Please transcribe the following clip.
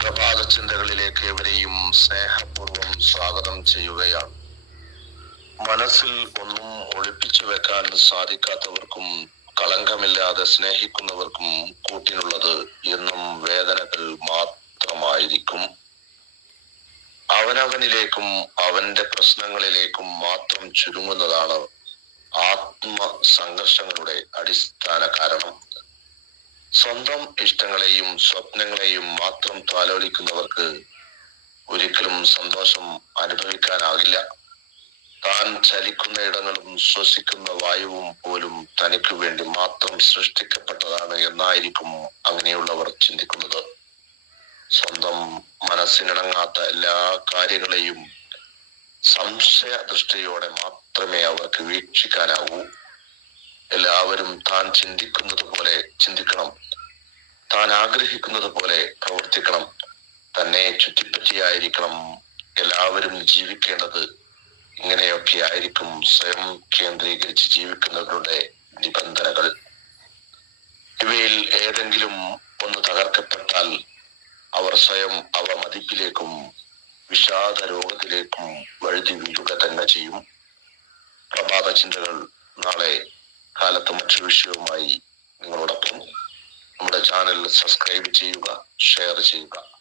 പ്രഭാത ചിന്തകളിലേക്ക് എവരെയും സ്നേഹപൂർവം സ്വാഗതം ചെയ്യുകയാണ്. മനസ്സിൽ ഒന്നും ഒളിപ്പിച്ചു വെക്കാൻ സാധിക്കാത്തവർക്കും കളങ്കമില്ലാതെ സ്നേഹിക്കുന്നവർക്കും കൂട്ടിനുള്ളത് എന്നും വേദനകൾ മാത്രമായിരിക്കും. അവനവനിലേക്കും അവന്റെ പ്രശ്നങ്ങളിലേക്കും മാത്രം ചുരുങ്ങുന്നതാണ് ആത്മസംഘർഷങ്ങളുടെ അടിസ്ഥാന കാരണം സ്വന്തം ഇഷ്ടങ്ങളെയും സ്വപ്നങ്ങളെയും മാത്രം താലോലിക്കുന്നവർക്ക് ഒരിക്കലും സന്തോഷം അനുഭവിക്കാനാകില്ല താൻ ചലിക്കുന്ന ഇടങ്ങളും ശ്വസിക്കുന്ന വായുവും പോലും തനിക്ക് വേണ്ടി മാത്രം സൃഷ്ടിക്കപ്പെട്ടതാണ് എന്നായിരിക്കും അങ്ങനെയുള്ളവർ ചിന്തിക്കുന്നത്. സ്വന്തം മനസ്സിനിണങ്ങാത്ത എല്ലാ കാര്യങ്ങളെയും സംശയ ദൃഷ്ടിയോടെ മാത്രമേ അവർക്ക് വീക്ഷിക്കാനാവൂ. എല്ലാവരും താൻ ചിന്തിക്കുന്നത് പോലെ ചിന്തിക്കണം. താൻ ആഗ്രഹിക്കുന്നത് പോലെ പ്രവർത്തിക്കണം. തന്നെ ചുറ്റിപ്പറ്റിയായിരിക്കണം. എല്ലാവരും ജീവിക്കേണ്ടത് ഇങ്ങനെയൊക്കെ ആയിരിക്കും സ്വയം കേന്ദ്രീകരിച്ച് ജീവിക്കുന്നവരുടെ നിബന്ധനകൾ. ഇവയിൽ ഏതെങ്കിലും ഒന്ന് തകർക്കപ്പെട്ടാൽ അവർ സ്വയം അവ മതിപ്പിലേക്കും വിഷാദ രോഗത്തിലേക്കും വഴുതി വീഴുക തന്നെ ചെയ്യും. പ്രഭാത ചിന്തകൾ നാളെ കാലത്ത് മറ്റൊരു വിഷയവുമായി നിങ്ങളോടൊപ്പം. നമ്മുടെ ചാനൽ സബ്സ്ക്രൈബ് ചെയ്യുക ഷെയർ ചെയ്യുക.